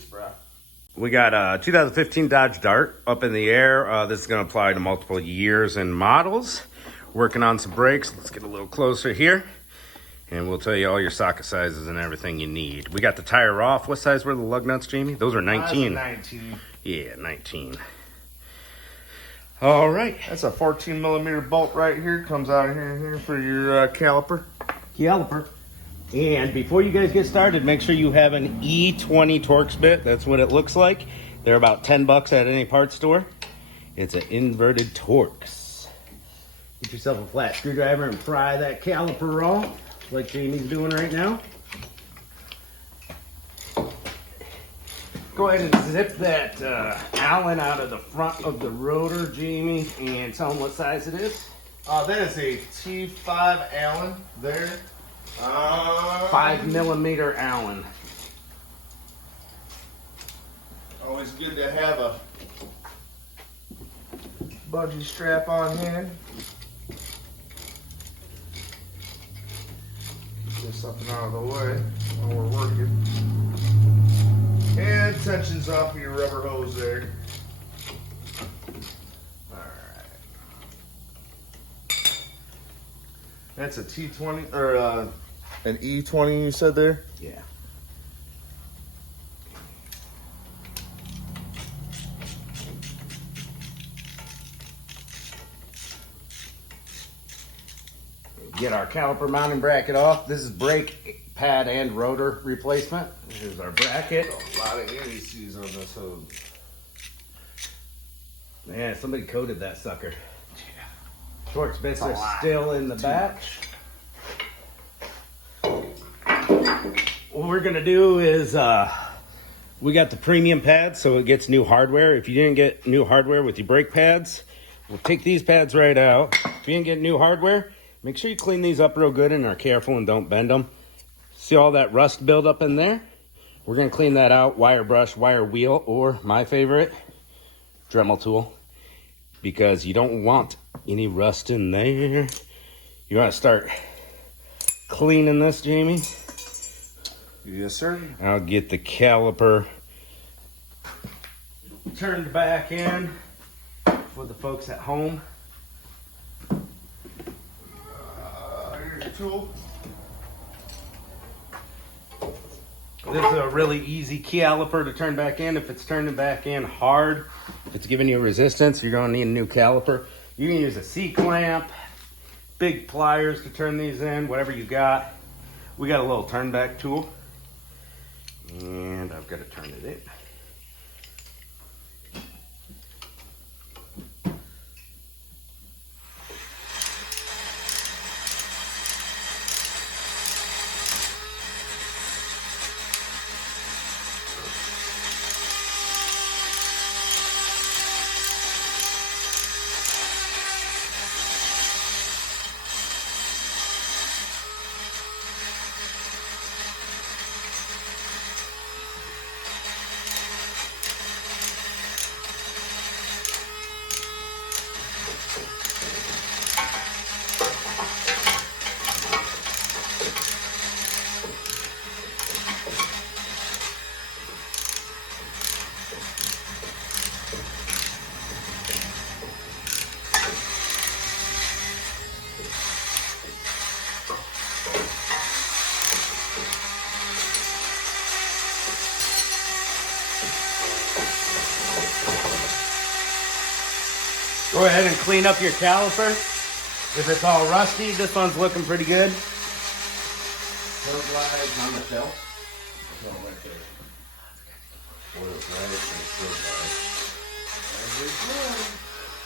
juice, bro. We got a 2015 Dodge Dart up in the air. This is going to apply to multiple years and models. Working on some brakes. Let's get a little closer here. And we'll tell you all your socket sizes and everything you need. We got the tire off. What size were the lug nuts, Jamie? Those are 19. 19. Yeah, 19. All right. That's a 14 millimeter bolt right here. Comes out of here for your caliper. Caliper. And before you guys get started, make sure you have an E20 Torx bit. That's what it looks like. They're about 10 bucks at any parts store. It's an inverted Torx. Get yourself a flat screwdriver and pry that caliper off, like Jamie's doing right now. Go ahead and zip that Allen out of the front of the rotor, Jamie, and tell them what size it is. That is a T5 Allen there. 5 millimeter Allen. Always good to have a bungee strap on hand. Get something out of the way while we're working. And tension's off of your rubber hose there. Alright. That's a T20 or an E20 you said there? Yeah. Get our caliper mounting bracket off. This is brake pad and rotor replacement. Here's our bracket. A lot of indices on this hose. Man, somebody coated that sucker. Yeah. Torx bits are still in the back. What we're gonna do is we got the premium pads, so it gets new hardware. If you didn't get new hardware with your brake pads, we'll take these pads right out. If you didn't get new hardware, make sure you clean these up real good and are careful and don't bend them. See all that rust buildup in there? We're gonna clean that out, wire brush, wire wheel, or my favorite, Dremel tool, because you don't want any rust in there. You wanna start cleaning this, Jamie? Yes, sir. I'll get the caliper turned back in for the folks at home. Here's your tool. This is a really easy caliper to turn back in. If it's turning back in hard, if it's giving you resistance, you're gonna need a new caliper. You can use a C-clamp, big pliers to turn these in, whatever you got. We got a little turn back tool. And I've got to turn it in. Go ahead and clean up your caliper. If it's all rusty, this one's looking pretty good. Those lies on the shelf. No, right there.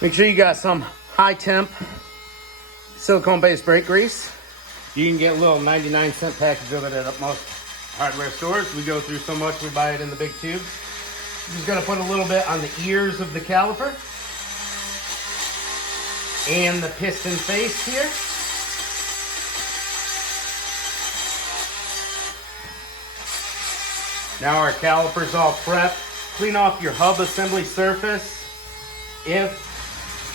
Make sure you got some high temp silicone based brake grease. You can get a little 99-cent package of it at most hardware stores. We go through so much, we buy it in the big tubes. I'm just gonna put a little bit on the ears of the caliper and the piston face here. Now our caliper's all prepped. Clean off your hub assembly surface. If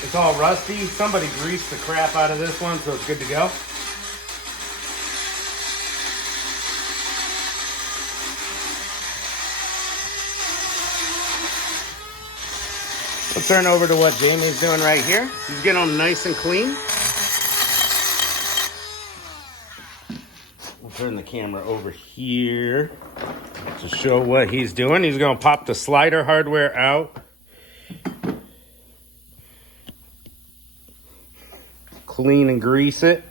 it's all rusty, somebody greased the crap out of this one, so it's good to go. We'll turn over to what Jamie's doing right here. He's getting them nice and clean. We'll turn the camera over here to show what he's doing. He's going to pop the slider hardware out. Clean and grease it.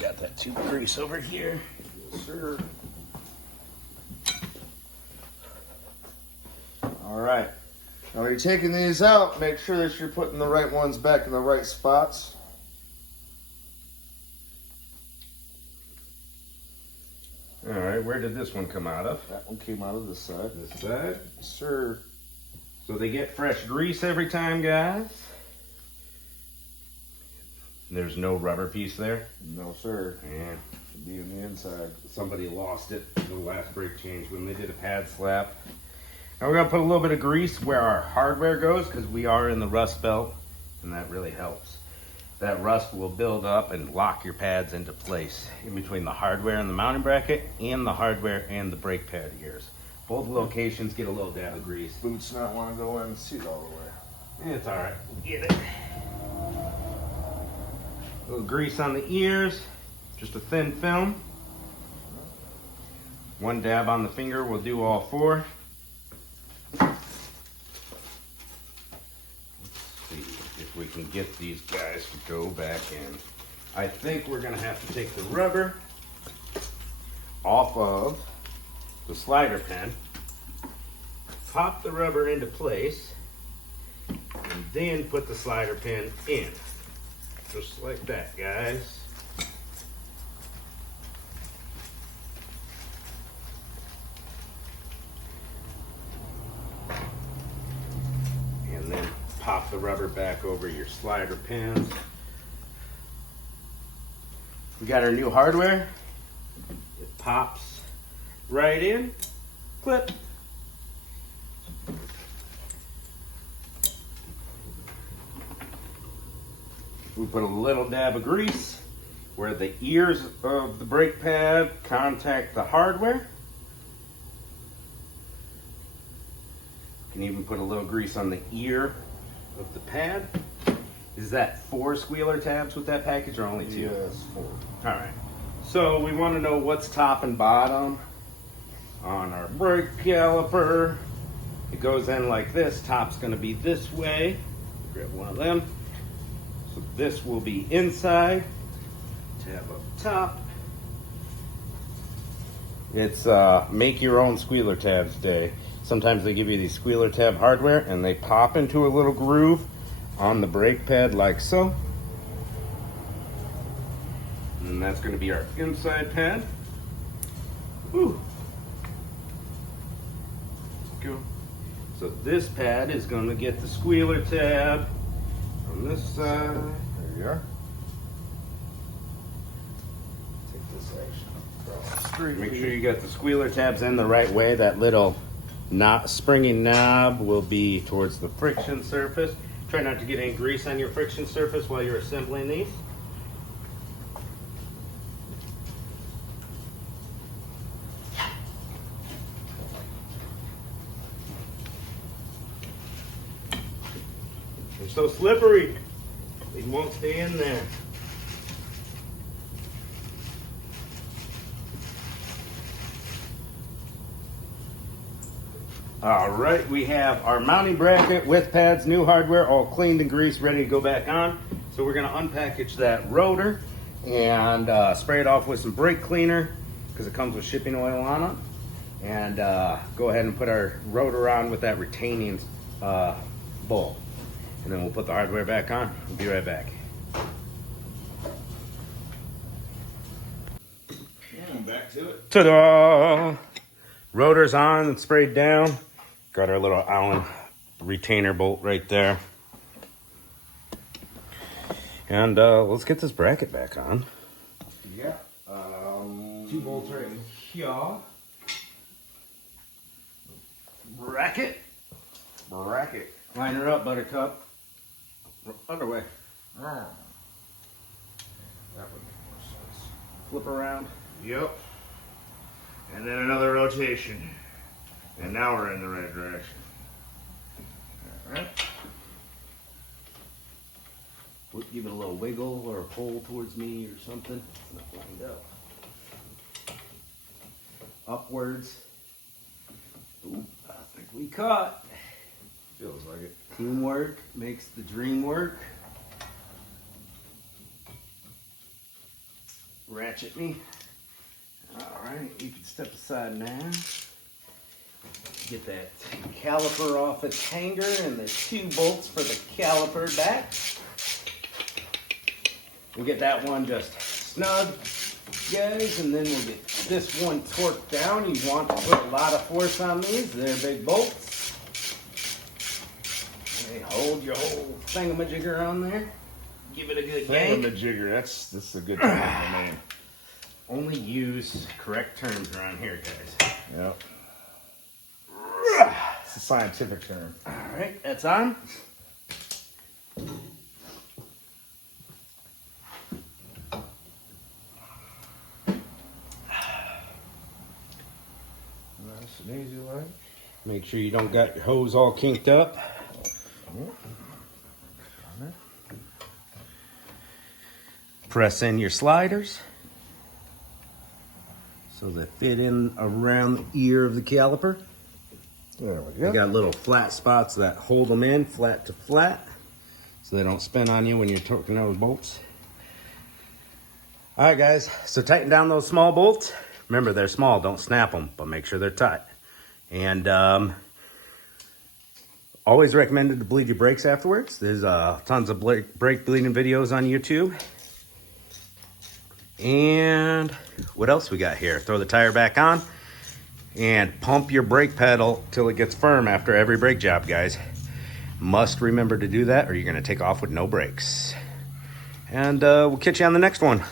Got that tube grease over here. Yes, sir. All right. Now when you're taking these out, make sure that you're putting the right ones back in the right spots. All right, where did this one come out of? That one came out of this side. This side. Yes, sir. So they get fresh grease every time, guys. There's no rubber piece there. No, sir. Yeah. Should be in the inside. Somebody lost it the last brake change when they did a pad slap. Now we're gonna put a little bit of grease where our hardware goes because we are in the rust belt, and that really helps. That rust will build up and lock your pads into place in between the hardware and the mounting bracket and the hardware and the brake pad ears. Both locations get a little dab of grease. Boots not want to go in and seat all the way. It's all right. Get it. A little grease on the ears, just a thin film. One dab on the finger will do all four. Let's see if we can get these guys to go back in. I think we're gonna have to take the rubber off of the slider pin, pop the rubber into place, and then put the slider pin in. Just like that, guys. And then pop the rubber back over your slider pins. We got our new hardware. It pops right in. Clip. We put a little dab of grease where the ears of the brake pad contact the hardware. You can even put a little grease on the ear of the pad. Is that 4 squealer tabs with that package or only 2? Yes, 4. All right. So we want to know what's top and bottom on our brake caliper. It goes in like this. Top's going to be this way. Grab one of them. So this will be inside. Tab up top. It's make your own squealer tabs day. Sometimes they give you these squealer tab hardware and they pop into a little groove on the brake pad like so. And that's going to be our inside pad. Woo. Go. So this pad is going to get the squealer tab on this side. There you are. Take this section across the street. Make sure you got the squealer tabs in the right way. That little springy knob will be towards the friction surface. Try not to get any grease on your friction surface while you're assembling these. They're so slippery, they won't stay in there. All right, we have our mounting bracket with pads, new hardware, all cleaned and greased, ready to go back on. So we're gonna unpackage that rotor and spray it off with some brake cleaner because it comes with shipping oil on it. And go ahead and put our rotor on with that retaining bowl. And then we'll put the hardware back on. We'll be right back. And back to it. Ta-da! Rotor's on and sprayed down. Got our little Allen retainer bolt right there. And let's get this bracket back on. Yeah. 2 bolts right here. Bracket. Bracket. Line her up, Buttercup. Other way. That would make more sense. Flip around. Yep. And then another rotation. And now we're in the right direction. give it a little wiggle or a pull towards me or something. It's not lined up. Upwards. Ooh, I think we caught. Feels like it. Teamwork makes the dream work. Ratchet me. All right, you can step aside now. Get that caliper off its hanger, and there's 2 bolts for the caliper back. We'll get that one just snug, guys, and then we'll get this one torqued down. You want to put a lot of force on these. They're big bolts. They hold your whole thingamajigger on there. Give it a good yank. Thingamajigger, that's a good term for the name. Only use correct terms around here, guys. Yep. It's a scientific term. All right, that's on. Nice and easy, like. Make sure you don't got your hose all kinked up. Press in your sliders so they fit in around the ear of the caliper. There we You go. got little flat spots that hold them in flat to flat so they don't spin on you when you're torquing those bolts. All right, guys, so tighten down those small bolts. Remember, they're small, don't snap them, but make sure they're tight. And always recommended to bleed your brakes afterwards. There's tons of brake bleeding videos on YouTube. And what else we got here? Throw the tire back on and pump your brake pedal till it gets firm after every brake job, guys. Must remember to do that or you're gonna take off with no brakes. And we'll catch you on the next one.